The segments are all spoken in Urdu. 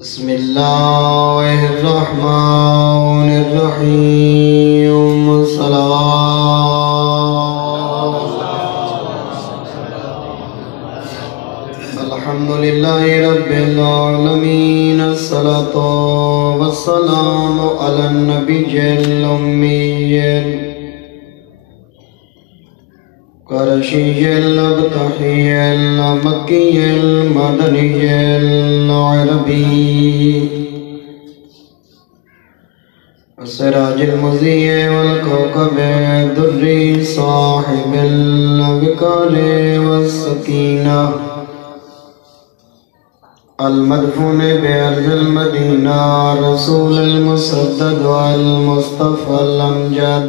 بسم اللہ الرحمن الرحیم الحمدللہ رب العالمین الصلاة والسلام علی النبی الامی قرشی الابتحی المکی المدنی العربی السراج المضیء والکوكب الدری صاحب الابکار والسکینہ المدفون بأرض المدینہ رسول المسدد والمصطفى الامجد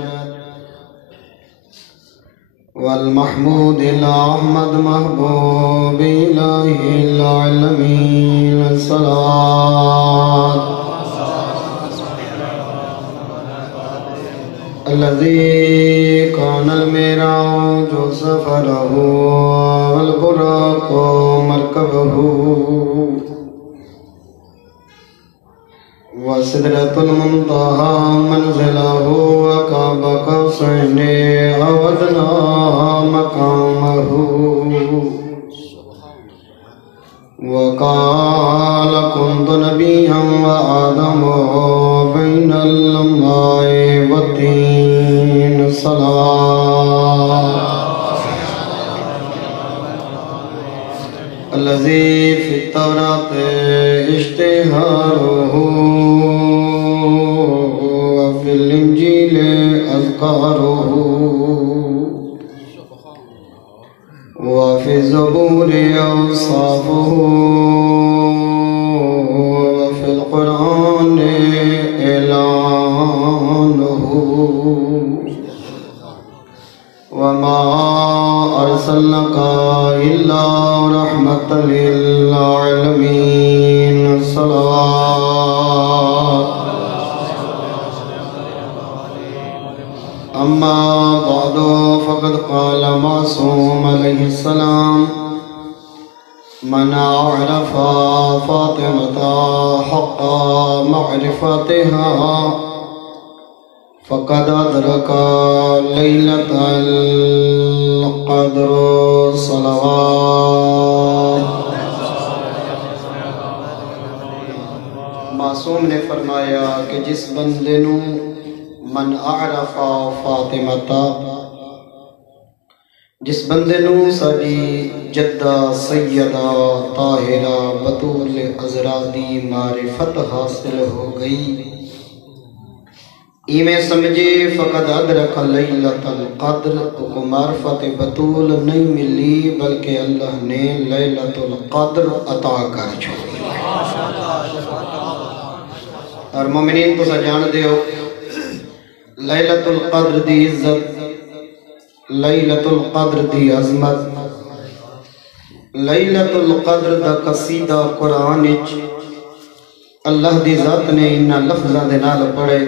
والمحمود الأحمد محبوب إله العالمين الصلاة الذي كان المعراج سفره والبراق مركبه وسدرة المنتهى منزله وقاب قوسين أو أدنى مقامه وقال كنت نبيا وآدم بين الماء والطين الصلاة الذي في التوراة اشتهاره وفي الإنجيل أذكاره وفي الزبور أوصافه وفي القرآن إعلانه وما أرسلناك إلا رحمة للعالمين الصلاة أما بعد فقد قال معصوم عليه السلام من عرف فاطمة حق معرفتها فقد أدرك ليلة القدر صلوات. معصوم نے فرمایا کہ جس بندے نو من اعرف فاطمہ، جس بندے نو ساڈی جدہ سیدہ طاہرہ بطول عذرا دی معرفت حاصل ہو گئی، ایمیں سمجھے فقد ادرک لیلۃ القدر، کو معرفت بطول نہیں ملی بلکہ اللہ نے لیلۃ القدر عطا کر چھوڑی. اور مومنین تو جان دے ہو لیلۃ القدر دی عزت، لیلۃ القدر دی عظمت، لیلۃ القدر دا قصیدہ قرآن وچ اللہ دی ذات نے انہاں لفظاں دے نال پڑھے،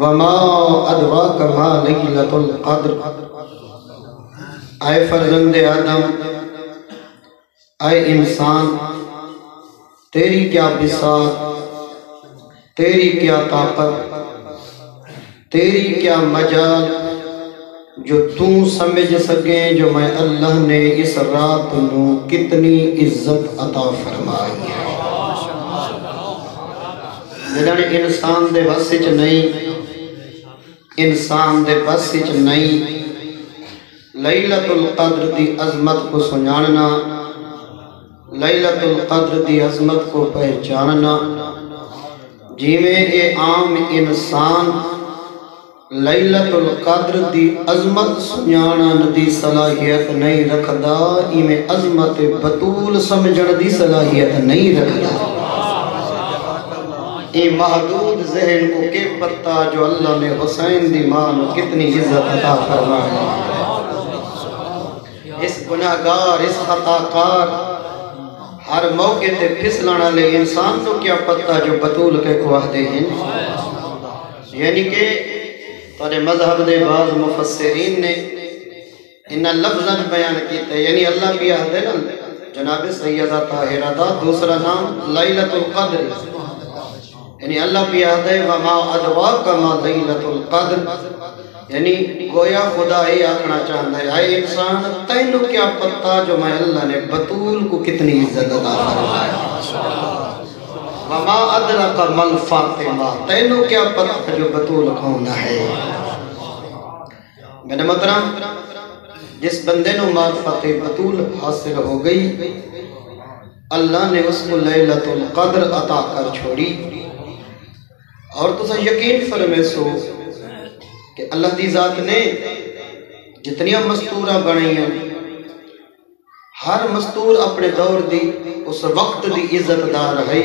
وما ادراک ما لیلۃ القدر. اے فرزند آدم، اے انسان، تیری کیا بساط، تیری کیا طاقت، تیری کیا مجال جو تو سمجھ سکیں جو میں اللہ نے اس رات نو کتنی عزت عطا فرمائی ہے. جنہاں انسان دے بس وچ نہیں، انسان دے بس وچ نہیں لیلۃ القدر دی عظمت کو سنجھاننا، لیلۃ القدر دی عظمت کو پہچاننا. جیویں اے عام انسان لیلۃ القدر دی عظمت سنجھانن دی صلاحیت نہیں رکھدا، ایویں عظمت بطول سمجھن دی صلاحیت نہیں رکھدا. اے محدود ذہن کو کے پتہ جو اللہ نے حسین دی ماں نو کتنی عزت عطا فرمائی. اس گناہگار، اس خطاکار، ہر موقع تے پھسلن والے انسان کو کیا پتہ جو بطول کے کو وحدے ہیں. یعنی کہ تارے مذہب دے بعض مفسرین نے انہاں لفظاں بیان کیتے، یعنی اللہ کی عہد ہے نا جناب سیدہ طاہرہ دا دوسرا نام لیلۃ القدر، یعنی اللہ پیاد ہے وما ادراک ما لیلۃ القدر، یعنی گویا خدا یہ آکھنا چاہتا ہے اے انسان تینو کیا پتہ جو میں اللہ نے بطول کو کتنی عزت عطا فرمائی، وما ادراک ما الفاطمہ، تینو کیا پتہ جو بطول کون ہے۔ میرے محترم، جس بندے نو معرفت بطول حاصل ہو گئی اللہ نے اس کو لیلۃ القدر عطا کر چھوڑی، اور تو یقین فرمے سو کہ اللہ دی ذات نے جتنی مستورہ بنائی ہیں ہر مستور اپنے دور دی اس وقت دی عزت دار ہے،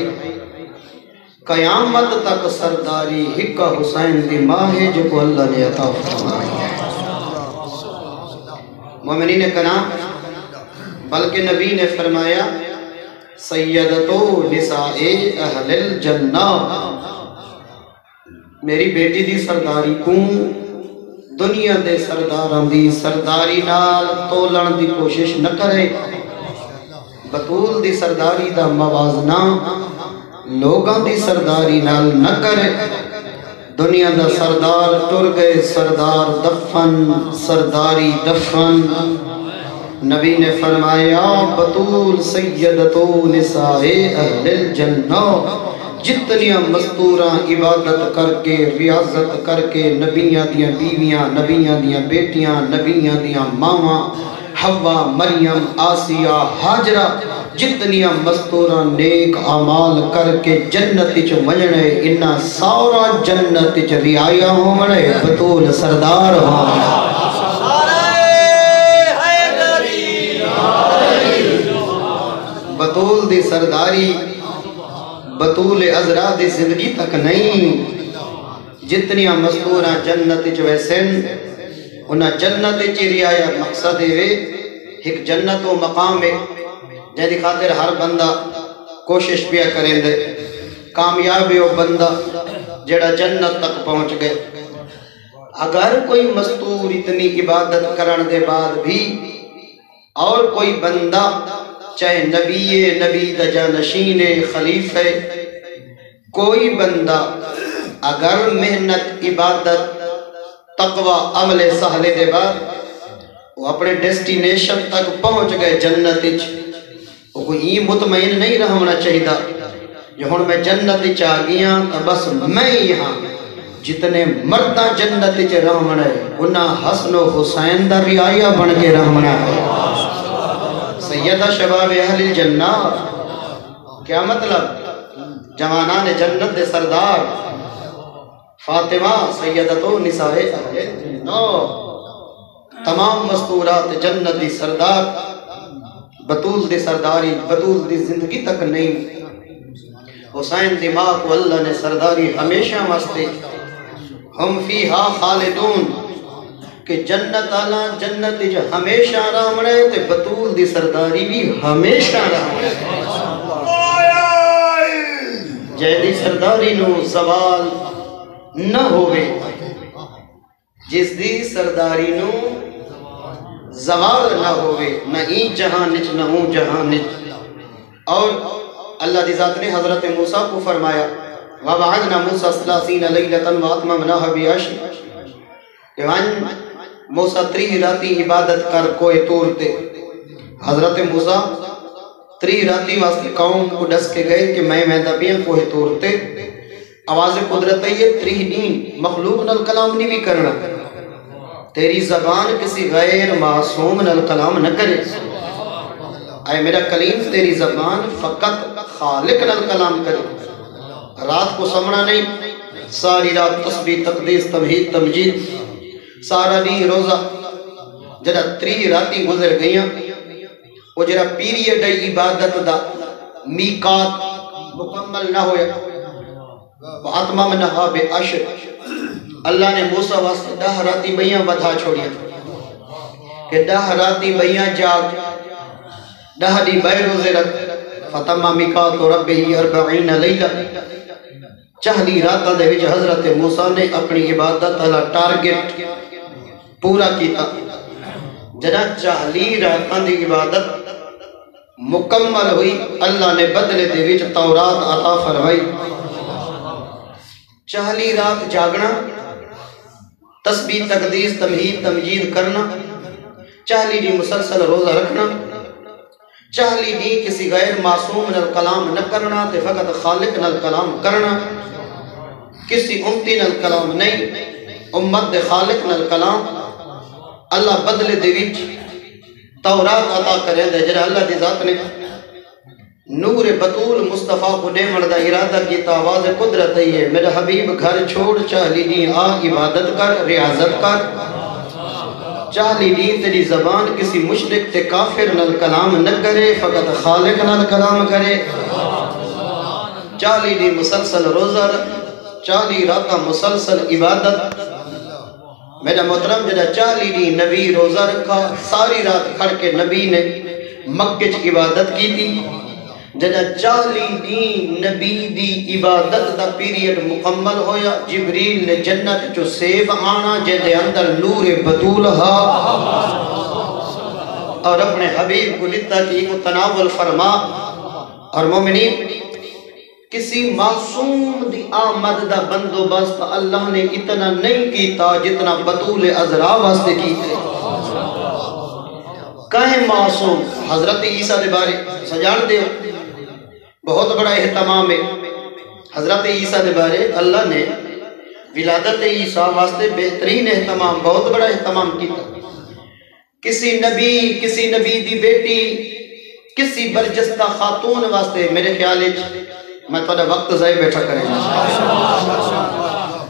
قیامت تک سرداری حقہ حسین دی ماں ہے جو کو اللہ نے عطا فرمائی ہے۔ مومنین کرام، بلکہ نبی نے فرمایا سیدتو نساء اہل الجنہ، میری بیٹی دی سرداری کو دنیا دے سرداران دی سرداری نال تولن دی کوشش نہ کرے، بطول دی سرداری دا موازنہ لوگاں دی سرداری نال نہ کرے۔ دنیا دا سردار ٹر گئے، سردار دفن، سرداری دفن۔ نبی نے فرمایا بطول سیدتو نساء اہل الجنہ، جتنیاں مستوراں عبادت کر کے ریاضت کر کے نبیاں دیاں بیویاں، نبیاں دیاں بیٹیاں، نبیاں دیاں ماواں، حوا، مریم، آسیہ، ہاجرہ، جتنیاں مستوراں نیک اعمال کر کے جنت چ وجنے، انہاں سارا جنت چ رعایا ہونے بطول سردار ہونے۔ بطول دی سرداری بطول عذرا دی زندگی تک نہیں، جتنیاں مستوراں جنت چ ویسن انہاں جنت چ رعایا مقصد ہے ایک جنت و مقام ہے جہدی خاطر ہر بندہ کوشش پیا کریں دے، کامیاب ہو بندہ جڑا جنت تک پہنچ گئے۔ اگر کوئی مستور اتنی عبادت کرن دے بعد بھی اور کوئی بندہ چاہے نبی دا جانشین خلیفہ، کوئی بندہ اگر محنت عبادت تقوی عمل صالح دے بعد وہ اپنے ڈیسٹینیشن تک پہنچ گئے جنت وچ، وہ کوئی مطمئن نہیں رہنا چاہیے جو ہن میں جنت وچ آ گیا تو بس میں یہاں جتنے مرداں جنت وچ رہنا ہے انہاں حسن و حسین دا رعایا بن کے رہنا ہے۔ سیدہ شباب اہل الجنہ کیا مطلب؟ جوانان جنت دے سردار فاطمہ سیدتو نساء اہل الجنہ، تمام مستورات جنت دی سردار، بطول دی سرداری بطول دی زندگی تک نہیں، حسین دی ماں کو اللہ نے سرداری ہمیشہ واسطے ہم فیہا خالدون کہ جنت آلا جنت جو ہمیشہ رہمڑے تے بطول دی سرداری بھی ہمیشہ رہمڑے، جہدی سرداری نو زوال نہ ہوئے، جس دی سرداری نو زوال نہ ہوئے، نہ این جہان نچ نہ ہوں جہان نچ۔ اور اللہ دی ذات نے حضرت موسیٰ کو فرمایا وَوَعَدْنَا مُوسَىٰ 30 لَيْلَةً وَأَتْمَمْنَاهَا بِعَشْرٍ، کہ وہاں موسیٰ 30 راتی عبادت کر کوئے طور تے، حضرت موسیٰ 30 راتی واسطے قوم کو ڈس کے گئے کہ میں دبیاں کوئے طور تے، آواز قدرت ہے یہ 30 دین مخلوق نل کلام نہیں بھی کرنا، تیری زبان کسی غیر معصوم نل کلام نہ کرے، اے میرا کلیم تیری زبان فقط خالق نل کلام کرے، رات کو سمنا نہیں، ساری رات تسبیح تقدیس تمہید تمجید، سارا نہیں روزہ، جڑا 30 راتی گزر گئیاں، وہ جڑا پیریڈ عبادت دا میقات مکمل نہ ہویا، وَأَتْمَمْنَاهَا بِعَشْرٍ، اللہ نے موسیٰ واسطے 10 راتی بھئیاں بدھا چھوڑیا کہ 10 راتی بھئیاں جاگ، 10 دی بے روزے رکھ، فَتَمَّ مِقَاتُ رَبِّهِ 40 لَيْلَةً، 40 راتاں دے وچ حضرت موسیٰ نے اپنی عبادت والا ٹارگٹ پورا کیتا، جنہ 40 راتاں دی عبادت مکمل ہوئی، اللہ نے بدلے دے وچ تورات عطا فرمائی۔ 40 رات جاگنا، تسبیح تقدیس تمہید تمجید کرنا، 40 دی مسلسل روزہ رکھنا، 40 دی کسی غیر معصوم نال کلام نہ کرنا تے فقط خالق نال کلام کرنا، کسی امتی نال کلام نہیں، امت دے خالق نال کلام۔ اللہ بدلے دے وچ تورات عطا کرے دے، جڑا اللہ دی ذات نے نور بطول مصطفیٰ کو نعمت دا ارادہ کیتا، آواز قدرت ہے میرا حبیب گھر چھوڑ 40 دن آ عبادت کر، ریاضت کر۔ 40 دن تیری زبان کسی مشرک تے کافر نال کلام نہ کرے، فقط خالق نال کلام کرے۔ 40 دن مسلسل روزہ، 40 راتاں مسلسل عبادت۔ میرا محترم جڑا 40 دن نبی روزہ رکھا، ساری رات کھڑ کے نبی نے مکہ چ عبادت کی تھی۔ جڑا 40 دن نبی دی عبادت دا پیریڈ مکمل ہویا، جبریل نے جنت چو سیب آنا جے دے اندر نور بطول ہا، اور اپنے حبیب کو لتا کہ کو تناول فرما۔ اور مومنین، کسی معصوم دی آمد دا بندوبست اللہ نے اتنا نہیں کیتا جتنا بطول عذرا واسطے کیتے۔ کہیں معصوم حضرت عیسیٰ دے بارے سجان دے بہت بڑا اہتمام ہے۔ حضرت عیسیٰ دے بارے اللہ نے ولادت عیسیٰ واسطے بہترین اہتمام، بہت بڑا اہتمام کیتا۔ کسی نبی دی بیٹی، کسی برجستہ خاتون واسطے میرے خیال میں تھوڑا وقت ضائع بیٹھا کریں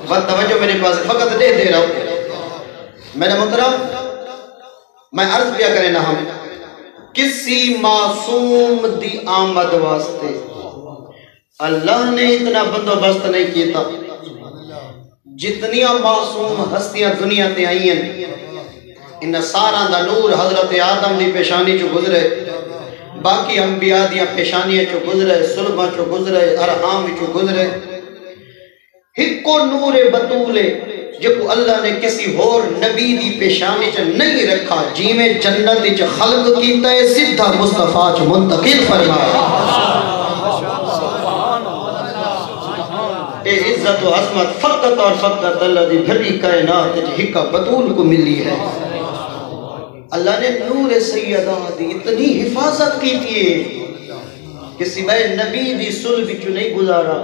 بس توجہ میرے پاس فقط دے رہا ہوں۔ میرے محترم، میں عرض کیا کریں نا، ہم کسی معصوم دی آمد واسطے اللہ نے اتنا بندوبست نہیں کیتا۔ جتنیاں معصوم ہستیاں دنیا تے آئی ہیں، ان سارا دا نور حضرت آدم دی پیشانی چو گزرے، باقی انبیاء دیا پیشانیاں چو گزرے، سلمہ چو گزرے، ارحام چو گزرے۔ ہکو نور بطولے جب اللہ نے کسی اور نبی دی پیشانی چ نہیں رکھا، جی میں جنت چ خلق کیتا ہے، سدھا مصطفیٰ چ منتقل فرمایا۔ اے عزت و عظمت فقط اور فقط اللہ دی بھری کائنات چ ہکا بطول کو ملی ہے۔ اللہ نے نور سیدہ دی اتنی حفاظت کی تھی، کسی بے نبی دی صلب چو نہیں گزارا،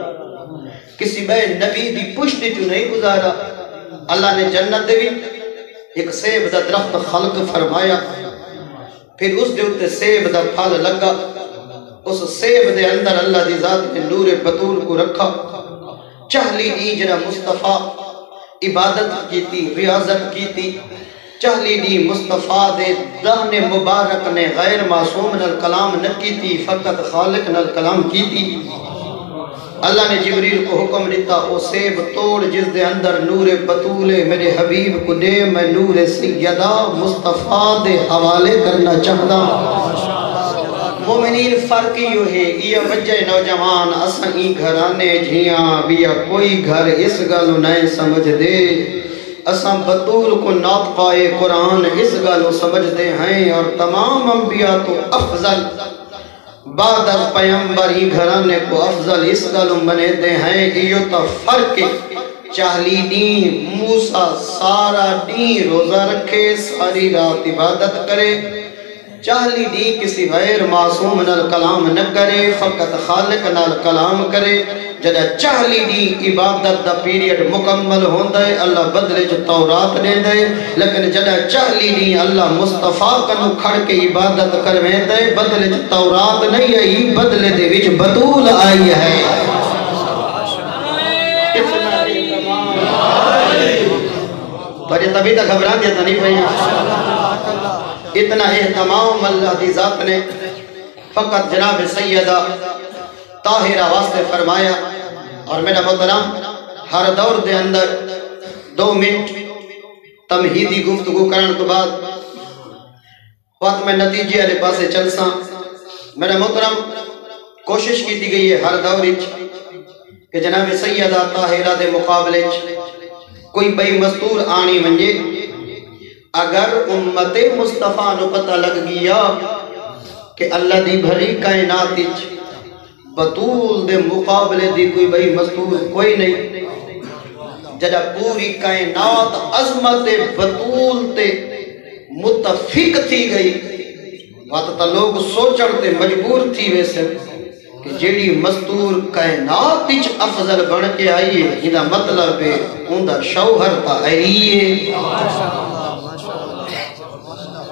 کسی بے نبی دی پشت چو نہیں گزارا۔ اللہ نے جنت دے بھی ایک سیب دا درخت خلق فرمایا، پھر اس دے اتے سیب دا پھل لگا، اس سیب دے اندر اللہ دی ذات نے نور بطول کو رکھا۔ 40 دن جڑا مصطفیٰ عبادت کی تھی، ریاضت کی تھی، 40 دن مصطفیٰ دے دہن مبارک نے غیر معصوم نال کلام نہ کی تھی، فقط خالق نال کلام کی تھی۔ اللہ نے جبریل کو حکم دیتا، وہ سیب توڑ جس دے اندر نور بطولے میرے حبیب کو دے، میں نور سیدہ مصطفیٰ دے حوالے کرنا چاہتا۔ مومنین فرق یہ ہے، یہ وجہ نوجوان اساں ای گھرانے جھیاں بیا کوئی گھر اس گالو نہیں سمجھ دے، اساں بطول کو نات پائے قرآن اس گالو سمجھ دے ہیں، اور تمام انبیاء تو افضل بعد از پیمبر ہی گھرانے کو افضل اس گالو بنے دے ہیں۔ یہ تو فرق 40 دن موسیٰ سارا دن روزہ رکھے، ساری رات عبادت کرے، 40 دن کسی غیر معصوم نال کلام نہ کرے، فقط خالق نال کلام کرے۔ جدہ 40 دن عبادت دا پیریڈ مکمل ہوندہ ہے، اللہ بدلے جو تورات دے دے، لیکن جدہ 40 دن اللہ مصطفیٰ کنو کھڑ کے عبادت کرویں دے، بدلے جو تورات نہیں آئی، بدلے دے وچ بطول آئی ہے۔ پر یہ تبھی تک گھبران دیا تھا نہیں پہیاں، اتنا اہتمام اللہ دی ذات نے فقط جناب سیدہ طاہرہ واسطے فرمایا۔ اور میرا محترم، ہر دور دے اندر 2 منٹ تمہیدی گفتگو کرن تو بعد وقت میں نتیجے والے پاسے چلساں۔ میرا محترم، کوشش کی تھی گئی ہے ہر دور کہ جناب سیدہ طاہرہ دے مقابلے کوئی بئی مستور آنی منجے، اگر امت مصطفیٰ نو پتہ لگ گیا کہ اللہ دی بھری کائنات بطول دے مقابلے دی کوئی بھئی مستور کوئی نہیں. جڑا پوری کائنات عظمت بطول تے متفق تھی گئی وقت لوگ سوچن تے مجبور تھی ویسے کہ جیڑی مستور کائنات وچ افضل بن کے آئی ہے جدا مطلب ہے اوندا شوہر تا علی ہے.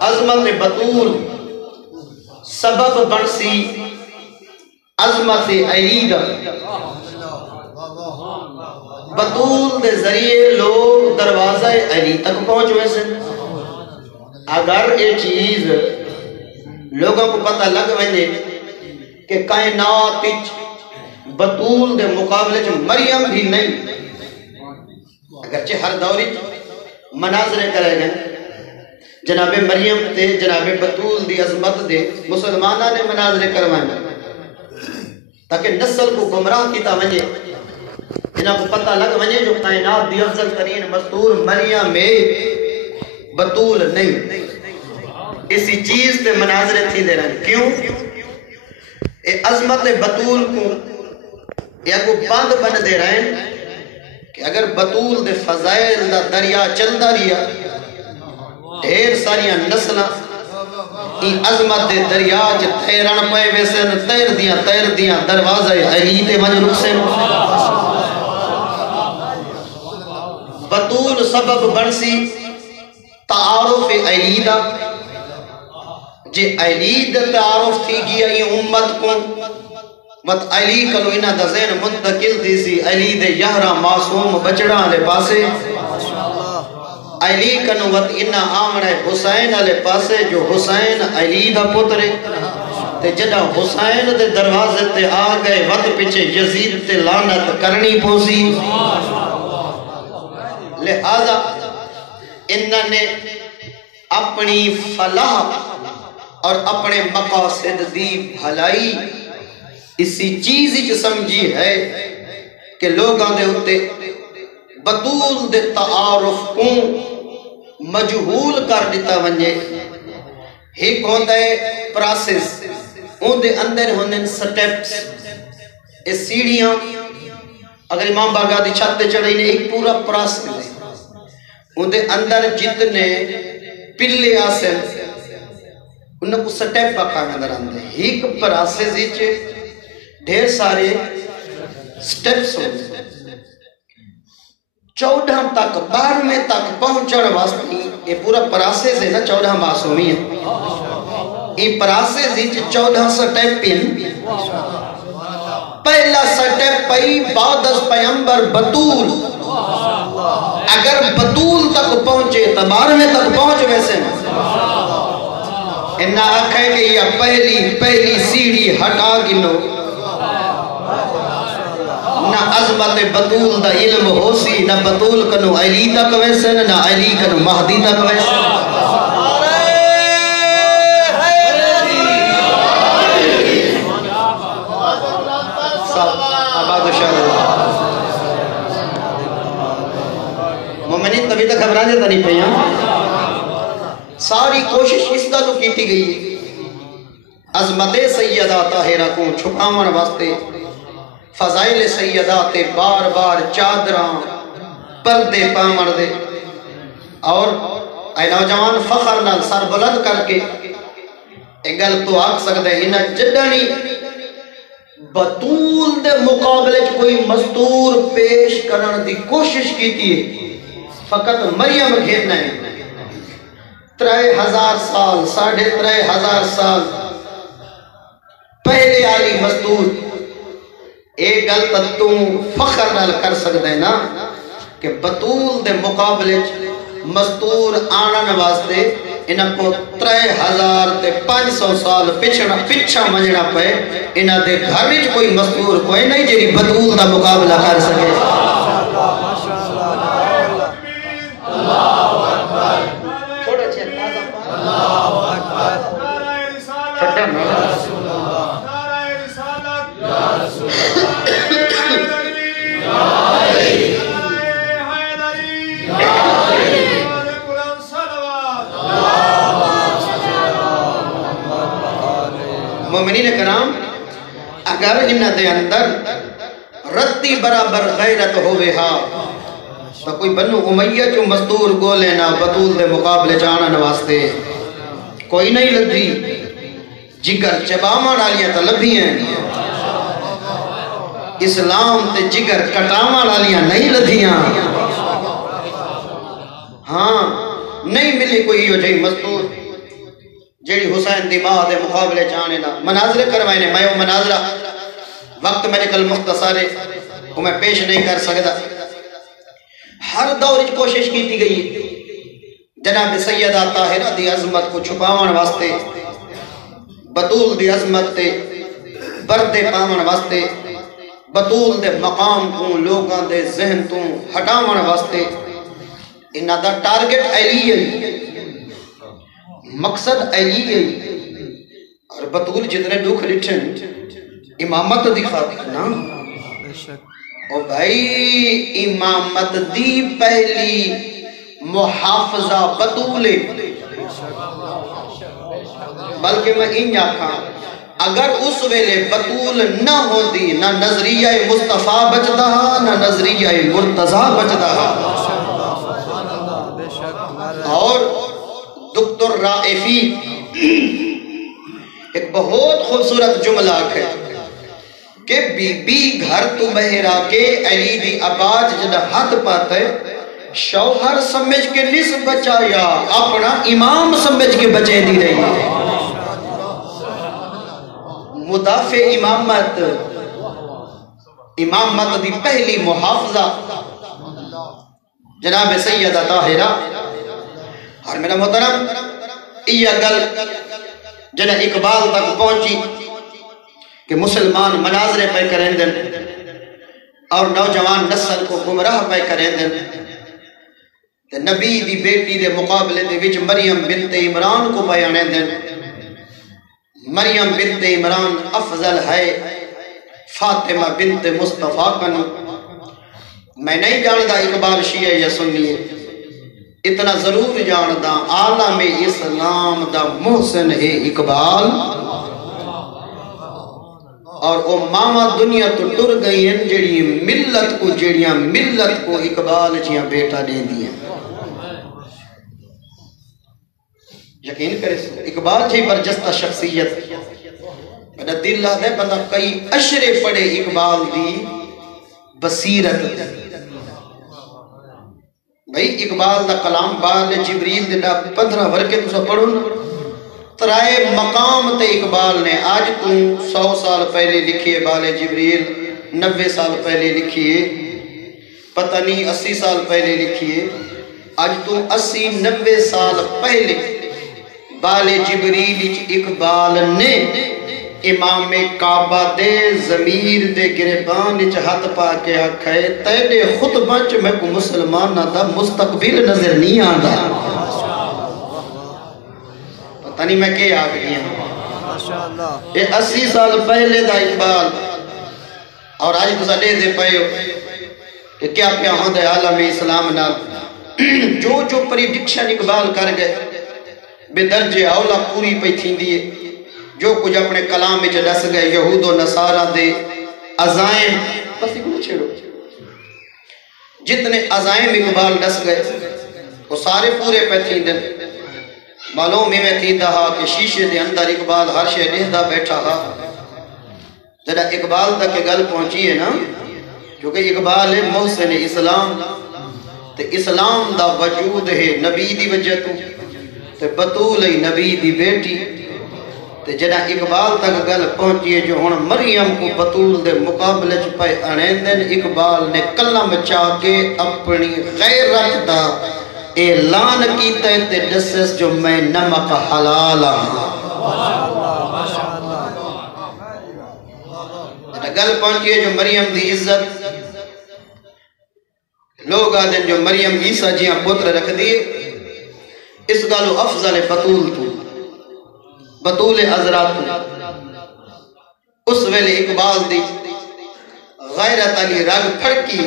عظمت بطول سبب بنسی عظمت علی دا. بطول دے ذریعے لوگ دروازہ علی تک پہنچ ویسے. اگر یہ چیز لوگوں کو پتہ لگ وجے کہ کائنات بطول دے مقابلے جو مریم بھی نہیں، اگرچہ ہر دوری مناظرے کرے گئے جناب مریم تے جناب بطول دی عظمت دے مسلمانہ نے مناظرے کروائیں تاکہ نسل کو گمراہ کیتا وجے جناب کو پتہ لگ وجے جو کائنات دی افضل ترین مستور مریم میں بطول نہیں. اسی چیز تے مناظرے تھی دے رہے. کیوں؟ اے عظمت بطول کو یا کو بند بن دے رہے ہیں کہ اگر بطول دے فضائل دا دریا چلتا رہا ڈھیر ساریاں نسلہ ای عظمت دے دریا چ تیرن پے ویسے تیر دیاں دروازہ علی تے ون رکسن. بطول سبب بنسی تعارف علی دا. جے علی دا تعارف تھی گیا یہ امت کو وقت علی کلو انہ دا ذہن منتقل دی سی علی دے یہرہ معصوم بچڑا لے پاسے. علی کنو وقت انہ آمن حسین لے پاسے جو حسین علی دا پترے تے جدہ حسین دے دروازے تے آگئے وقت پیچھے یزید تے لعنت کرنی پوسی. لہذا انہ نے اپنی فلاح اور اپنے مقاصد دی بھلائی اسی چیز جو سمجھی ہے کہ لوگاں دے ہوتے بطول دے تعارف کو مجہول کر دیتا ونجے. ایک ہوتا ہے پراسس ان دے اندر ہوندے سٹیپس اس سیڑھیاں اگر امام بارگاہ دی چھت تے چڑھائی نے ایک پورا پراسس ہے ان دے اندر جتنے پلے آسن انہوں کو سٹیپ پاکا نظر آندے. ایک پراسس ڈھیر سارے سٹیپس ہوندے 14 تک 12 تک پہنچن واسطے یہ پورا پراسس ہے نا 14 معصومی ہے. یہ پراسس 14 سٹیپ ہیں. پہلا سٹیپ پئی بعد از پیغمبر بطول. اگر بطول تک پہنچے تو 12 تک پہنچ ویسے انہا آکھے کہ یہ پہلی سیڑھی ہٹا گنو نہ عظمت بطول دا علم ہو سی نہ بطول کنو علی تک ویسن نہ علی کنو مہدی تک ویسن. مومنین تبھی تک خبرانے تا نہیں پہیاں ساری کوشش اس کا تو کیتی گئی عظمت سیدہ طاہرہ کو چھپاون واسطے فضائل سیدات بار بار چادران پردے پامن دے اور اے نوجوان فخر نال سر بلند کر کے ایک گل تو آکھ سکتے ہیں انہا جدنی بطول دے مقابلے کوئی مستور پیش کرن دی کوشش کی تھی فقط مریم گھیرنا ہے. 3000 سال 3500 سال پہلے آلی مستور ایک گل تو فخر نال کر سکتے ہیں نا کہ بطول دے مقابلے مستور آنن واسطے انہاں کو 3500 سال پچھا منجنا پہ انہاں دے گھر وچ کوئی مستور کوئی نہیں جی بطول دا مقابلہ کر سکے. مومنین کرام اگر انہ دے اندر رتی برابر غیرت ہوئے ہا تو کوئی بنو امیہ جو مزدور گو لینا بطول دے مقابلے جانا واسطے کوئی نہیں لدھی جگر چباما ڈالیاں تا لبھی ہیں اسلام تے جگر کٹاما ڈالیاں نہیں لدھیاں ہاں نہیں ملی کوئی یہ جائی مزدور جیڑی حسین دی ماں دے مقابلے جانے نا مناظرے کروائنے میں وہ مناظرہ وقت میں نکل مختصر ہے وہ میں پیش نہیں کر سکتا ہر دور اچ کوشش کی تھی گئی جناب سیدہ طاہرہ دی عظمت کو چھپاون واسطے بطول دی عظمت تے بردے پاون واسطے بطول دے مقام کو لوگاں دے ذہن تو ہٹاون واسطے انہاں دا ٹارگٹ علی ہے مقصد علی ہے اور بطول جتنے دکھ لٹھن امامت دی خاطر نا او بھائی امامت دی پہلی محافظہ بطول بلکہ میں ان آکھاں اگر اس ویلے بطول نہ ہو دی نہ نظریہ مصطفیٰ بچدا نہ نظریہ مرتضیٰ بچدا اور دکتر رائفی ایک بہت خوبصورت جملہ ہے کہ بی بی گھر تو بہرا کے علی دی آواز جنہ ہاتھ پاتے شوہر سمجھ کے نس بچایا اپنا امام سمجھ کے بچے دی رہی مدافع امامت امامت دی پہلی محافظہ جناب سیدہ طاہرہ اور میرا محترم یہ گل جنہ اقبال تک پہنچی کہ مسلمان مناظرے پہ کریں دن اور نوجوان نسل کو گمراہ پہ کریں دن کہ نبی دی بیٹی دے مقابلے دے وچ مریم بنت عمران کو بیانے دن مریم بنت عمران افضل ہے فاطمہ بنت مصطفیٰ کنو میں نہیں جاندہ اقبال شیعہ یا سنی اتنا ضرور جاندہ عالم اسلام دا محسن ہے اقبال اور او ماما دنیا تو ٹر گئی ہیں جڑی ملت کو اقبال جیاں بیٹا دے دیا یقین کرے اقبال جی برجستہ شخصیت بنا دل اللہ دے بندہ کئی اشرے پڑے اقبال دی بصیرت بھئی اقبال دا کلام بال جبریل دے 15 ورکے تو سب پڑھو ترائے مقام تے اقبال نے آج تو 100 سال پہلے لکھیے بال جبریل 90 سال پہلے لکھیے پتہ نہیں 80 سال پہلے لکھیے آج تو 80-90 سال پہلے بال جبریل اقبال نے امام کعبہ دے ضمیر دے گربان ہاتھ پا کے آکھے تیرے خطبہ چ میں کو مسلمان دا مستقبل نظر نہیں آندا پتہ نہیں میں کیا آ گئی ہیں یہ 80 سال پہلے دا اقبال اور آج تو ساڑے دے پائے ہو کہ کیا کیا ہوں دے عالم اسلام نال جو پریڈکشن اقبال کر گئے بے درجے اولا پوری پہ تھی دیئے جو کچھ اپنے کلام میں جلس گئے یہود و نصارہ دے عزائم بس اکنے چھڑو جتنے عزائم اقبال ڈس گئے وہ سارے پورے پہ تھی دن معلوم میں تھی دہا کہ شیشے دے اندر اقبال ہر شے نہدہ بیٹھا ہا ذرا اقبال تک گل پہنچی ہے نا کیونکہ اقبال ہے محسن اسلام تے اسلام دا وجود ہے نبی دی وجہ تو تے بطول ہے نبی دی بیٹی تے جنا اقبال تک گل پہنچی ہے جو ہون مریم کو بطول دے مقابلے چ پے انیندن اقبال نے کلم چاہ کے اپنی غیرت دا اعلان کیتا ہے تے دسس جو میں نمک حلال ہاں گل پہنچی ہے جو مریم دی عزت لوگ آدھیں جو مریم عیسیٰ جیاں پتر رکھ دیئے اس گالو افضل بطول تو بطول حضرات تو اس ویلے اقبال دی غیرت علی رگ پھڑکی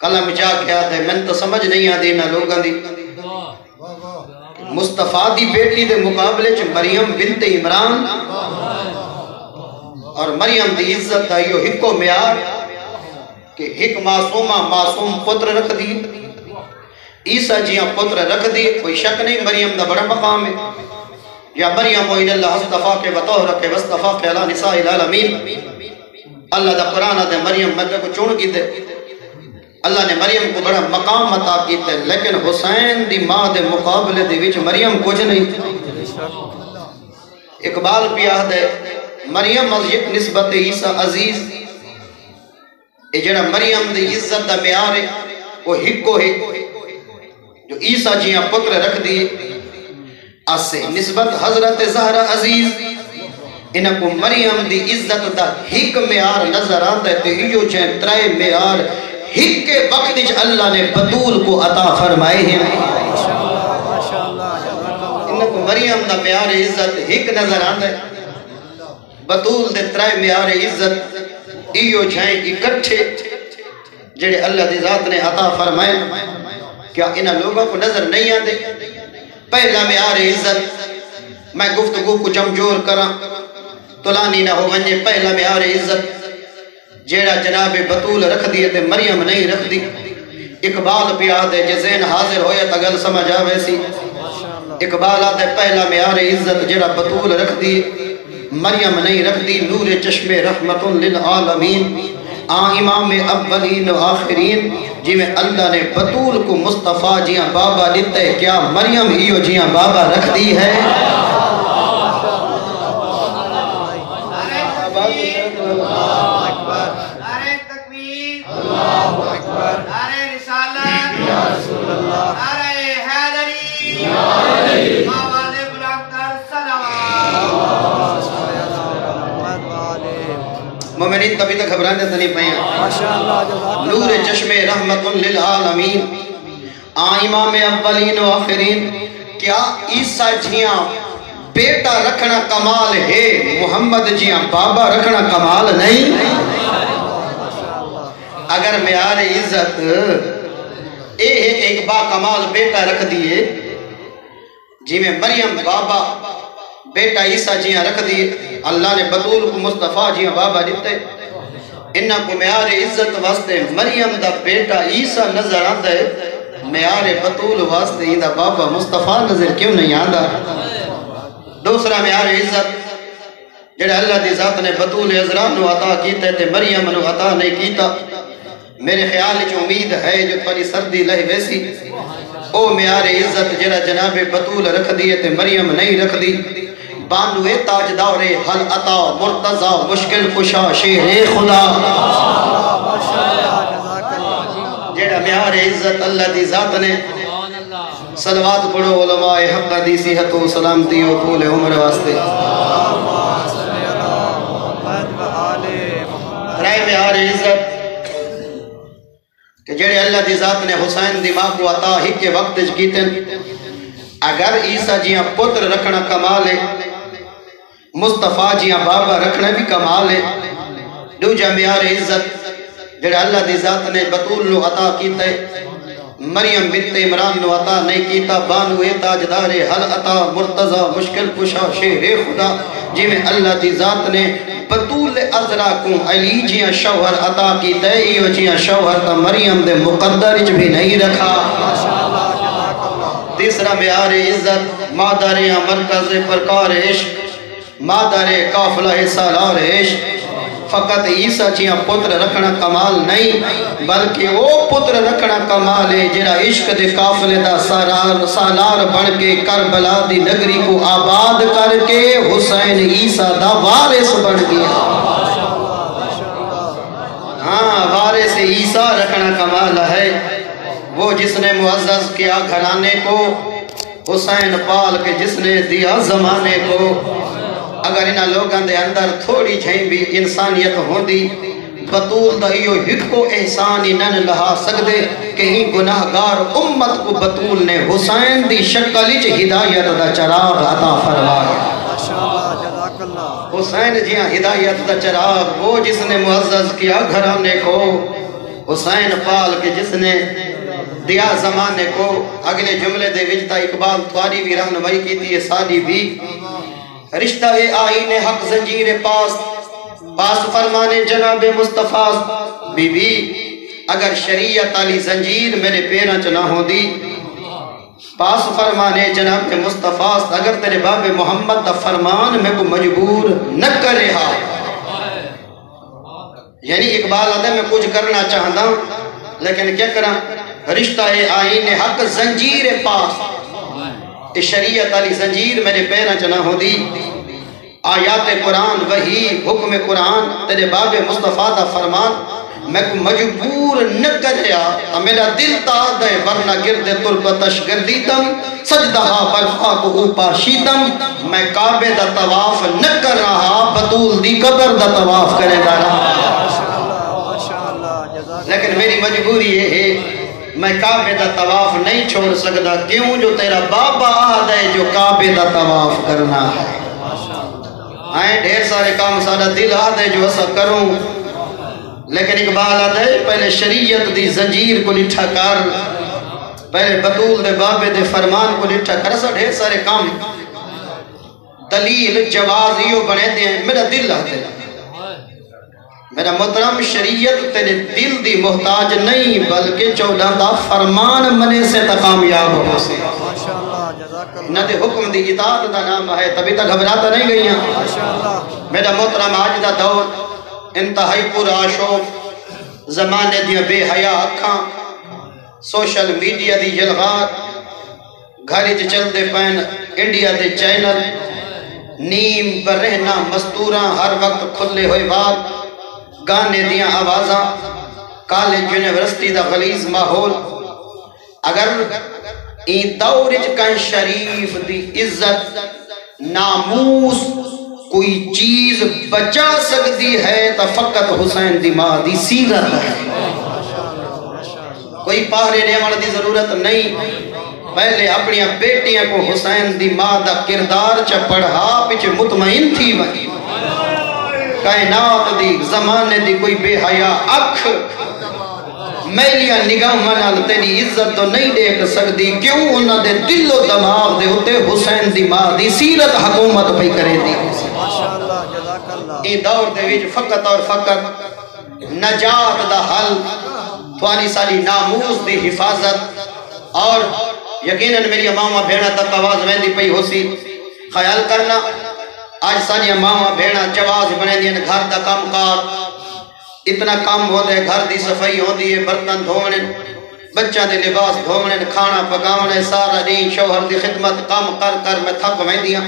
کلم جا کے آتے میں تو سمجھ نہیں آدھی نہ لوگاں دی مصطفیٰ دی بیٹی دے مقابلے چ مریم بنت عمران اور مریم دی عزت دا یہ ہکو معیار کہ ایک معصوم پتر رکھ دی، عیسیٰ جیاں پتر رکھ دی، کوئی شک نہیں مریم دا بڑا مقام ہے۔ یا مریم وَإِلَى اللَّهَ اصْطَفَاكَ وَطَهَّرَكَ وَاصْطَفَاكَ عَلَى نِسَاءِ الْعَالَمِينَ۔ اللہ دا قرآن دے مریم مدد کو چون کی دے، اللہ نے مریم کو بڑا مقام عطا کیتا ہے، لیکن حسین دی ماں دے مقابلے دے وچ مریم کچھ نہیں۔ اقبال پیا دے مریم از یک نسبت عیسیٰ عزیز، اے جڑا مریم دی عزت دا معیار ہے وہ ہکو ہے جو عیسیٰ جیاں پتر رکھ دی اسے نسبت حضرت زہرا عزیز، انہاں کو مریم دی عزت دا ہک معیار نظر آتا ہے، تو یہ چین ترائے معیار ہک کے وقت جو اللہ نے بطول کو عطا فرمائے ہیں، انہاں کو مریم دا معیار عزت ہک نظر آتا ہے، بطول دے ترائے معیار عزت یہ چین اکٹھے جڑے اللہ دی ذات نے عطا فرمائے، کیا انہاں لوگوں کو نظر نہیں آتے؟ پہلا معیار عزت میں گفتگو کو جمجور کرا تلانی نہ ہو ونجے، پہلا معیار عزت جیڑا جناب بطول رکھ دیئے تے مریم نہیں رکھ دی۔ اقبال پہ آدھے جزین حاضر ہویا تگل سمجھ آوے سی، اقبال آدھے پہلا معیار عزت جیڑا بطول رکھ دی مریم نہیں رکھ دی، نور چشم رحمت للعالمین امام اولین و آخرین، جی میں اللہ نے بطول کو مصطفیٰ جیاں بابا دیتا ہے، کیا مریم ہیو جیاں بابا رکھ دی ہے؟ نعرہ تکبیر، نعرہ رسالت، نعرہ حیدری، آواز بلند کر صلوات۔ مومنین تبھی تک گھبرانے تو نہیں پائیں، نور چشم رحمت للعالمین امام اولین و آخرین، کیا عیسیٰ جیاں بیٹا رکھنا کمال ہے، محمد جیاں بابا رکھنا کمال نہیں؟ اگر معیار عزت اے ہے ایک با کمال بیٹا رکھ دیئے، جی میں مریم بابا بیٹا عیسیٰ جیاں رکھ دیئے، اللہ نے بطول کو مصطفیٰ جیاں بابا دیتے، انہاں کو معیار عزت واسطے مریم دا بیٹا عیسیٰ نظر آتا ہے، معیار بطول واسطے ہی دا بابا مصطفیٰ نظر کیوں نہیں آتا؟ دوسرا معیار عزت جڑا اللہ دی ذات نے بطول عزرا نو عطا کیتا تے مریم نو عطا نہیں کیتا، میرے خیال جو امید ہے جو تھوڑی سردی لہ ویسی، او معیار عزت جڑا جناب بطول رکھ دیئے تے مریم نہیں رکھ دی، بانوے تاجدار حل عطا مرتضی مشکل کشا شیر خدا، جڑا معیار عزت اللہ دی ذات نے صلوات پڑھو علماء حق دی صحت و سلامتی و طول عمر واسطے۔ رائے معیار عزت کہ جڑے اللہ دی ذات نے حسین دی ماں کو عطا ہی کے وقت کیتے، اگر عیسیٰ جیاں پتر رکھنا کمال ہے، مصطفیٰ جیاں بابا رکھنا بھی کمال ہے، دوجہ معیار عزت جڑے اللہ دی ذات نے بطول نو عطا کیتے، مریم بنت عمران نو عطا نہیں کیتا، بانوے تاجدار حل عطا مرتضی مشکل کشا شیر خدا، جی میں اللہ دی ذات نے بطول عذرا کو علی جیاں شوہر عطا کیتے، ایو جیاں شوہر تا مریم دے مقدر جو بھی نہیں رکھا۔ تیسرا معیار عزت مادر مرکز پرکار عشق، مادر قافلہ سالار عشق، فقط عیسیٰ جیاں پتر رکھنا کمال نہیں بلکہ وہ پتر رکھنا کمال ہے جڑا عشق دے قافلے دا سالار بن کے کربلا دی نگری کو آباد کر کے حسین عیسیٰ دا وارث بن گیا۔ ہاں، وارث عیسیٰ رکھنا کمال ہے، وہ جس نے معزز کیا گھرانے کو، حسین پال کے جس نے دیا زمانے کو۔ اگر انہاں لوگاں دے اندر تھوڑی جھیں بھی انسانیت ہوندی، بطول دا ایو ہکو احسان ہی نہ لہا سکدے، کہیں گناہگار امت کو بطول نے حسین دی شکل وچ ہدایت دا چراغ عطا فرمایا۔ حسین جیاں ہدایت دا چراغ، وہ جس نے معزز کیا گھرانے کو، حسین پال کے جس نے دیا زمانے کو۔ اگلے جملے دے وچ تا اقبال تھواری بھی رہنمائی کی تھی، ساری بھی رشتہ آئین حق زنجیر پاس، پاس فرمانے جناب مصطفیٰ بی بی اگر شریعت علی زنجیر میرے پیروں چ نہ ہو دی، پاس فرمانے جناب مصطفیٰ اگر تیرے باب محمد دا فرمان میں کو مجبور نہ کر رہا، یعنی اقبال آدھے میں کچھ کرنا چاہتا ہوں لیکن کیا کرا، رشتہ آئین حق زنجیر پاس شریعت علی زنجیر میرے پیروں چ نہ ہو دی، آیات قرآن وحی حکم قرآن تیرے باب مصطفیٰ دا فرمان میں کو مجبور نہ کریا، میرا دل تا دے ورنہ گرد تربتش گردیدم سجدہا برخا کو اوپا شیدم، میں کعبے دا طواف نہ کر رہا بطول دی قبر دا طواف کرے دا رہا، لیکن میری مجبوری یہ ہے میں کعبے دا طواف نہیں چھوڑ سکتا، کیوں جو تیرا بابا آدھا ہے جو کعبے دا طواف کرنا ہے، آئیں ڈھیر سارے کام سارا دل آدھا ہے جو ایسا کروں، لیکن اقبال آدھا ہے پہلے شریعت دی زنجیر کو لٹھا کر، پہلے بطول دے بابے دے فرمان کو لٹھا کر، ایسا ڈھیر سارے کام دلیل جوازیوں بنے دیں، میرا دل آدھا ہے میرا محترم شریعت تیرے دل دی محتاج نہیں بلکہ چودہ دا فرمان منے سے کامیاب ہو سے، نہ دے حکم دی اطاعت دا نام ہے، تبھی تک گھبراتا نہیں گئی ہیں۔ میرا محترم آج دا دور انتہائی پورا شوق، زمانے دیا بے حیا اکھاں، سوشل میڈیا دی جلغات، گھاری چ چل دے پین انڈیا دے چینل، نیم پر رہنا مستوراں ہر وقت کھلے ہوئے بات، گانے دیاں آوازاں، کالج یونیورسٹی دا غلیظ ماحول، اگر این دورج کن شریف دی عزت ناموس کوئی چیز بچا سکتی ہے تو فقط حسین دی ماں دی سیرت ہے، کوئی پہرے نیمال دی ضرورت نہیں، پہلے اپنی بیٹیاں کو حسین دی ماں دا کردار چا پڑھا پچھے مطمئن تھی وہی، کائنات دی زمانے دی کوئی بے حیا اکھ میلیاں نگاہ منال تیری عزت تو نہیں دیکھ سکتی، کیوں انہاں دے دل و دماغ دے ہوتے حسین دی ماں دی سیرت حکومت پہ کرے دی، این دور دے ویچ فقط اور فقط نجات دا حل توانی سالی ناموس دی حفاظت، اور یقیناً میری ماما بھیڑا تک آواز ویندی پئی ہو سی، خیال کرنا آج ساری ماما بھیڑا جواز بنے دیا گھر دا کام کار، اتنا کام ہو دے، گھر دی صفائی ہو دی، برتن دھونے، بچہ دے لباس دھونے، کھانا پکاونے، سارا دین شوہر دی خدمت کام کر کر میں تھک میں دیا،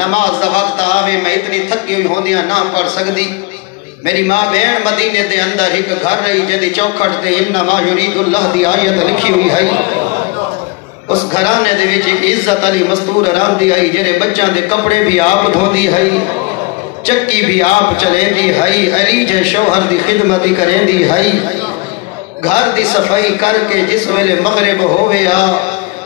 نماز دا وقت آوے میں اتنی تھکی ہوئی ہو دیا نہ پڑھ سکتی، میری ماں بہن مدینے دے اندر ایک گھر رہی جدی چوکھٹ دے انما یرید اللہ دی آیت لکھی ہوئی ہے، اس گھرانے دے وچ ایک عزت علی مستور رام دی آئی، جرے بچہ دے کپڑے بھی آپ دھو دی ہے، چکی بھی آپ چلے دی ہے، علی جے شوہر دی خدمتی کریں دی ہے، گھر دی صفائی کر کے جس ویلے مغرب ہوئے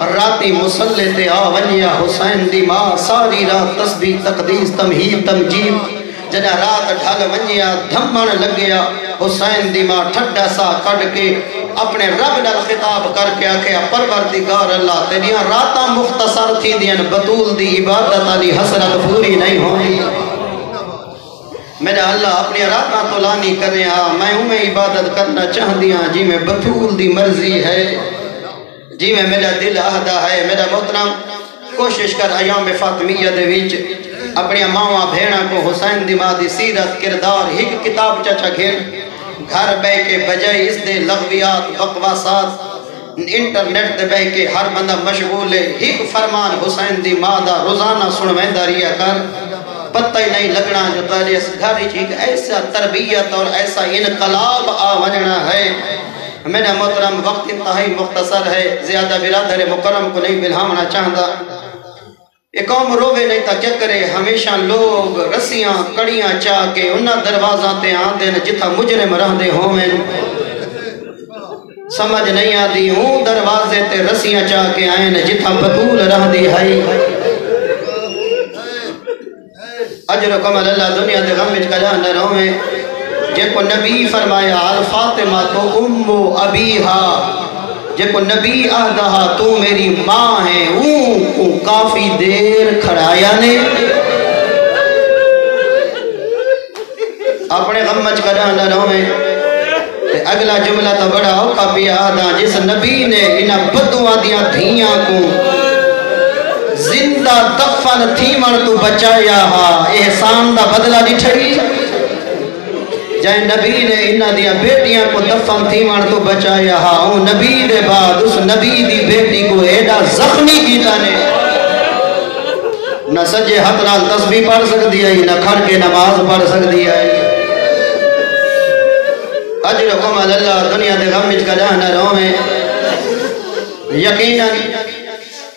راتی مسلح تے ونیا حسین دی ماں ساری رات تسبیح تقدیس تمہید تمجید، جنہ رات ڈھل ونیا دھمن لگیا، حسین دی ماں ٹھڈا سا کڑ کے اپنے رب نال خطاب کر کے آکھیا پروردگار اللہ تیریاں راتاں مختصر تھی دیاں بطول دی عبادت علی حسرت پوری نہیں ہوئی، میرا اللہ اپنی راتاں تو لانی کرنے میں ہوں میں عبادت کرنا چاہ دیا جی میں بطول دی مرضی ہے، جی میں میرا دل آہدہ ہے۔ میرا محترم کوشش کر ایام فاطمیہ دے ویچ اپنی ماں بھیڑا کو حسین دی ماں دی سیرت کردار ایک کتاب چاچا گھر گھر بے کے بجائے اس دے لغویات بقواسات انٹرنیٹ دے بے کے ہر بندہ مشغول ہے، ایک فرمان حسین دی ماں دا روزانہ سنویں داریا کر، پتہ ہی نہیں لگنا جو تاری اس گھر ایک ایسا تربیت اور ایسا انقلاب آوننا ہے۔ میرا محترم وقت انتہائی مختصر ہے، زیادہ برادر مکرم کو نہیں بلہامنا چاہتا، ایک قوم روے نہیں تا کیا کرے، ہمیشہ لوگ رسیاں کڑیاں چاہ کے انہاں دروازہ تے آن دے جتھا مجرم رہ دے ہوئے، سمجھ نہیں آدھی ہوں دروازے تے رسیاں چاہ کے آئیں جتھا بطول رہ دی ہے، اجرکم اللہ دنیا دے غم وچ کجا نہ رویں، جے کو نبی فرمایا الفاطمہ تو ام ابیہا، جے کو نبی آدھا تو میری ماں ہے، کو کافی دیر کھڑایا نے اپنے غم مچ کر نہ رویں اگلا جملہ تو بڑا اوکھا پیا آدھا جس نبی نے انہاں بدواں دیاں دھیاں کو زندہ دفن تھیمن تو بچایا ہا احسان دا بدلہ ڈٹھڑی جائے نبی نے انہاں دیاں بیٹیاں کو دفن تھیمن تو بچایا ہا او نبی دے بعد اس نبی دی بیٹی کو ایڈا زخمی کیتا نے نہ سجے ہاتھ نال تسبیح پڑھ سکتی ہے نہ کھڑ کے نماز پڑھ سکتی ہے اجرکم اللہ دنیا دے غم وچ کجا نہ رویں یقیناً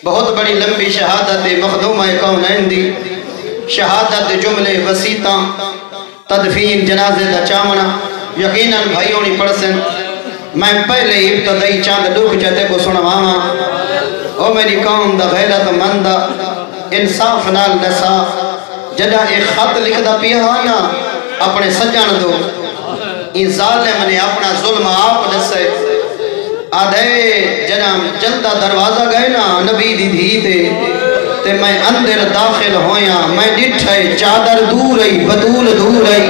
بہت بڑی لمبی شہادت مخدومہ کونین دی شہادت جملے وسیطاں تدفین جنازے دا چامنا یقیناً بھائیوں نے پڑھسن میں پہلے ابتدائی چاند دکھ چاہتے کو سنواما او میری قوم دا غیرت مندہ انصاف نال دسا جدہ ایک خط لکھ دا پیا نا اپنے سجان دو ان ظالم نے اپنا ظلم آپ دسے آدھے جنام جلدہ دروازہ گئے نا نبی دی دھی تے میں اندر داخل ہویا میں ڈٹھے چادر دور رہی بطول دور رہی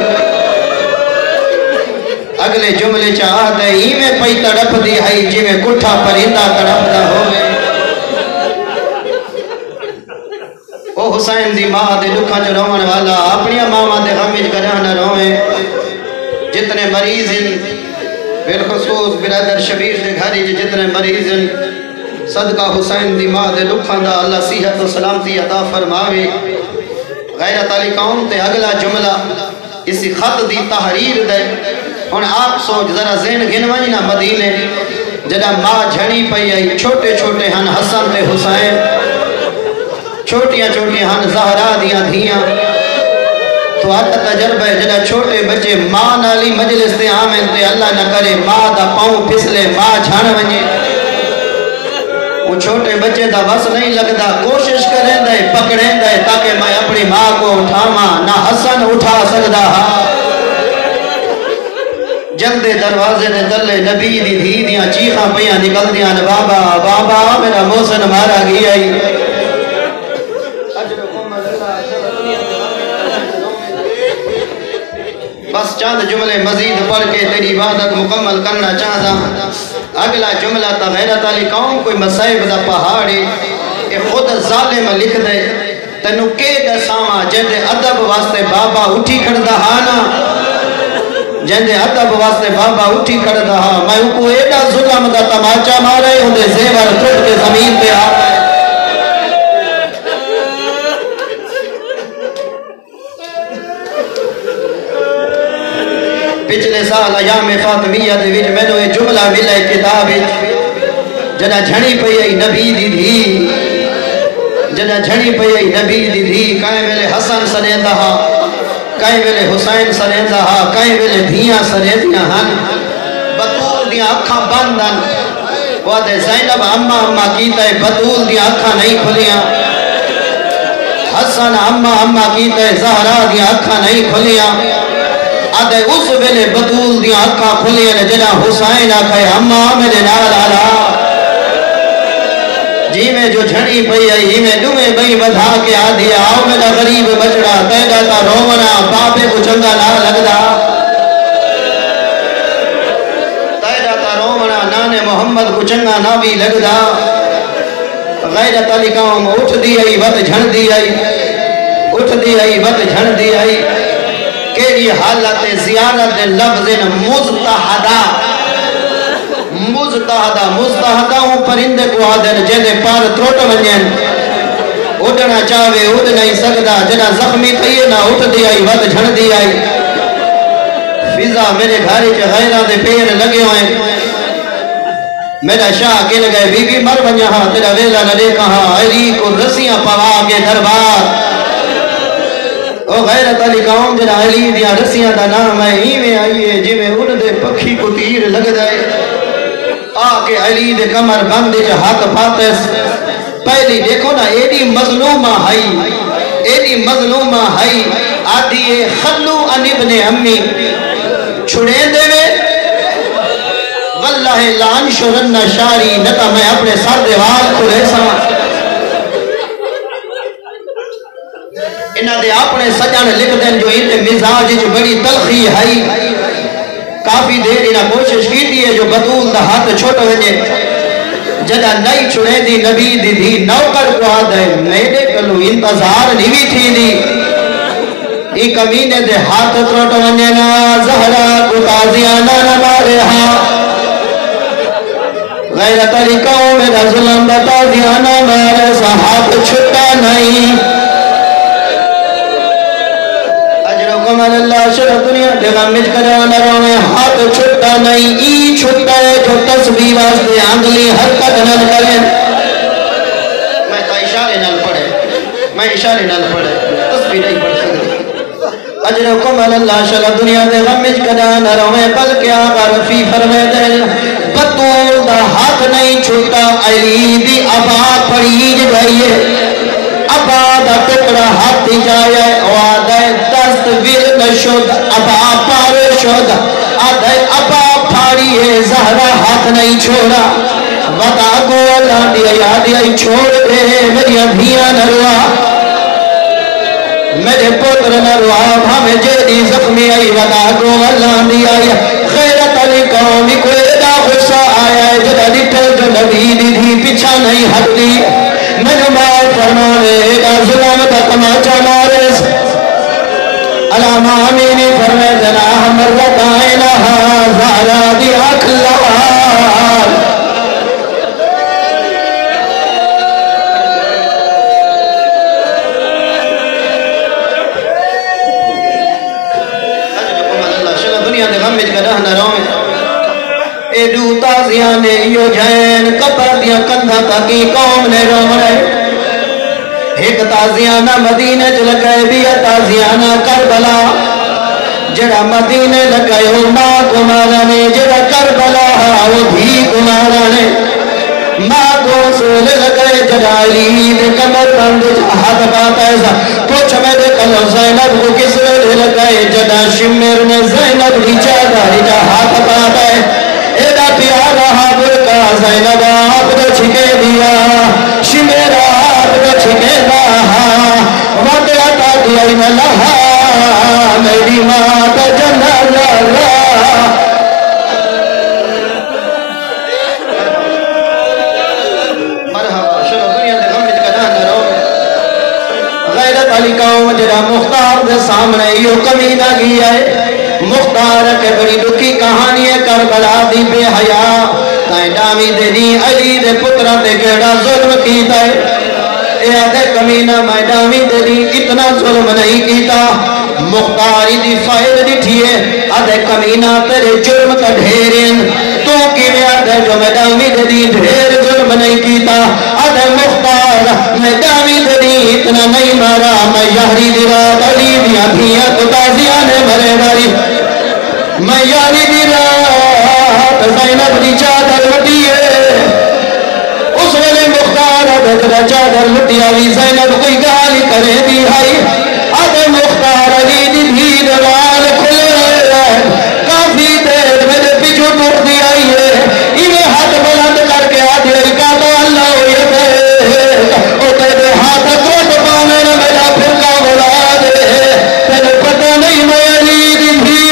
اگلے جملے چاہ دے ہی میں پئی تڑپ دی ہائی جی میں کٹھا پرندہ تڑپ دا ہوئے او حسین دی ماں دے لکھا جو رومن والا اپنی ماما دے غمیج کرا نہ روئے جتنے مریض ہیں بالخصوص برادر شبیر دے گھری جتنے مریض ہیں صدقہ حسین دی ماں دے لکھان دا اللہ صحت و سلامتی عطا فرماوے غیرت علی قوم تے اگلا جملہ اسی خط دی تحریر دے اور آپ سوچ ذرا ذہن گنوائیں نا مدینے جدہ ماں جھڑی پئی آئی چھوٹے چھوٹے ہن حسن تے حسین چھوٹیاں چھوٹیاں ہن زہرا دیاں دھیاں تو آتا تجربہ ہے جدہ چھوٹے بچے ماں نالی مجلس تے آمین تے اللہ نہ کرے ماں دا پاؤں پھسلے ماں جھاڑ ونجے وہ چھوٹے بچے دا بس نہیں لگتا کوشش کریں دے پکڑیں دے تاکہ میں اپنی ماں کو اٹھاما نہ حسن اٹھا سکتا ہاں جلدے دروازے دے دلے نبی دی دھی دیاں چیخاں پیاں نکل دیاں بابا بابا میرا محسن مارا گیا ہی بس چاند جملے مزید پڑھ کے تیری عبادت مکمل کرنا چاہتا اگلا جملہ تا غیرت علی قوم کوئی مسائب دا پہاڑی اے خود ظالم لکھ دے تینو کے دساما جیندے ادب واسطے بابا اٹھی کھڑدا ہانا جیندے ادب واسطے بابا اٹھی کھڑدا ہاں میں ان کو ایڈا ظلم دا تماچا مارے ہوں دے زیور ٹوٹ کے زمین پہ آ پچھلے سال ایام فاطمیہ دے وچ مینوں یہ جملہ ملا کتاب جنا جھڑی پئی آئی نبی دی دھی جنا جھڑی پئی آئی نبی دی دھی کائیں ویلے حسن سنیندہ ہا کائیں ویلے حسین سنیندہ ہا کائیں ویلے دھیاں سنیندیاں ہن بطول دیاں اکھاں بندن وعدے زینب اماں کیتا ہے بطول دیاں اکھاں نہیں کھلیاں حسن اماں کیتا ہے زہرا دیاں اکھاں نہیں کھلیاں آدھے اس ویلے بطول دیاں اکھاں کھلیاں جنا حسین آکھے اماں میرے نال آلا جی میں جو جھڑی پئی آئی ہی میں ڈومے بئی بدھا کے آدھی آؤ میرا غریب بچڑا تیرا تا رومنا باپے کو چنگا نہ لگدا تیرا تا رومنا نانے محمد کو چنگا نہ بھی لگدا غیرت علی قوم اٹھ دی آئی بد جھڑ دی آئی اٹھ دی آئی بد جھڑ دی آئی کیری حالت زیارت لفظ مزتحدہ مزتحدہ ہوں پرندے کو آدھن جیدے پار تروٹ ونین اٹھنا چاہوے اٹھ نہیں سکتا جنا زخمی تھئیے نہ اٹھ دی آئی ود جھڑ دی آئی فضا میرے گھاری کے غیرہ دے پیر لگے ہوئے میرا شاہ کہنے گئے بی بی مر ونیا ہاں تیرا ویلا نہ دے کہاں علی کو رسیاں پوا کے دربار او غیرت علی قوم جنا علی دیا رسیاں دا نام ہے ہی میں آئیے جی میں ان دے پکھی کو تیر لگ جائے آکے علی دے کمر بندے جا ہاتھ پاتس پہلی دیکھو نا ایڈی مظلومہ ہائی آدھی خلو ان ابن امی چھڑے دے وے واللہ لان شرن شاری نتا میں اپنے سر دیوال کو رہسا انہاں دے اپنے سجن لکھ دیں جو ان مزاج وچ بڑی تلخی ہے کافی دیر انہاں کوشش کی ہے جو بطول دا ہاتھ چھوٹ وجے جدہ نئی چھڑے دی نبی دی دی نوکر کو آدھے میرے کلو انتظار نہیں تھی دی ایک کمینے دے ہاتھ تروٹ ونجنا زہرہ کو تازیانا نمارے ہاں غیر طریقوں میں ظلم دا تازیانا مارے سا ہاتھ چھٹا نہیں اجرکم اللہ شرح دنیا دیغمج کرانا روے ہاتھ چھٹا نہیں ای چھٹا ہے جو تصویر واسطے آنگلی حرکت نہ کریں میں تا اشارے نہ پڑھے تصویر نہیں پڑھ سکتے اجرکم اللہ شرح دنیا دیغمج کرانا روے بلکہ آقا رفی فرمے دل بطول دا ہاتھ نہیں چھٹا علی دی ابا پڑیج گئیے ابا دا ٹکڑا ہاتھ جائے وعدہ دست ورد شد ابا پار شد آدھے ابا پھاڑیے زہرہ ہاتھ نہیں چھوڑا ودا کو اللہ دیا یادیا چھوڑ دے میری ابھیاں نروا میرے پتر نروا ہمیں جیدی زخمی آئی ودا کو اللہ دیا غیرت علی قومی کو ایدہ غصہ آیا ہے جدہ ڈٹھل جو نبی دی پیچھا نہیں ہٹ دی مجمع فرمانے ایدہ ظلم تک ماچا مارس علامہ امینی فرمے جناح مرد آئینہا زہرہ دی اکھلوار دنیا دے غم وچ گڈھا نہ روے اے دو تازیاں نے یو جین قبر دیا کندھا تاکی قوم نے رونے ایک تازیانہ مدینہ چ لگائے بھی تازیانہ کربلا جڑا مدینہ لگائے ہو ماں کمارانے جڑا کربلا وہ بھی کمارانے ماں کو سول لگائے جڑا علی دے کمر بند ہاتھ پاتا ایسا پوچھ میں دے کلو زینب کو کس لے لگائے جڑا شمر میں زینب کی چادر جا ہاتھ پاتا ہے ایڈا پیارا حابر کا زینب آپ کو چھکے دیا شمر آپ کو چھکے دیا وقت عطا دیا لہا میری ماں کا جنازہ علی قوم جڑا مختار دے سامنے یوں کمینہ گیا ہے مختار کے بڑی دکھی کہانی ہے کربلا دی بے حیا تائیں ڈامی دے دی علی دے پترہ دے گیڑا ظلم کیتا ہے اے آدھے کمینہ میں ڈامی دے دی اتنا ظلم نہیں کیتا مختاری دی فائد دی تھیے آدھے کمینہ تیرے جرم کا ڈھیرین تو کی میں آدھے جو میں ڈامی دے دی ڈھیر ظلم نہیں کیتا آدھے مختار میں ڈامی دے دی اتنا نہیں مارا میں یاری دی رات علی دیا دیا تو تازیانے مرے ماری میں یاری دی رات زینب دی چادر لٹیے اس ویلے مختار آدھے چادر لٹیا بھی زینب کوئی گالی کرے دی آئی آدھے مختار علی دی بھی دوال کھلے کافی دیر میرے پیچھو ٹوٹ دی آئی ہے انہیں ہاتھ بلند کر کے آدھے کہتا اللہ ہوئے او تیرے ہاتھ ٹوٹ پانے نہ میرا پھرکا بلا دے تیرے پتہ نہیں میں علی دی بھی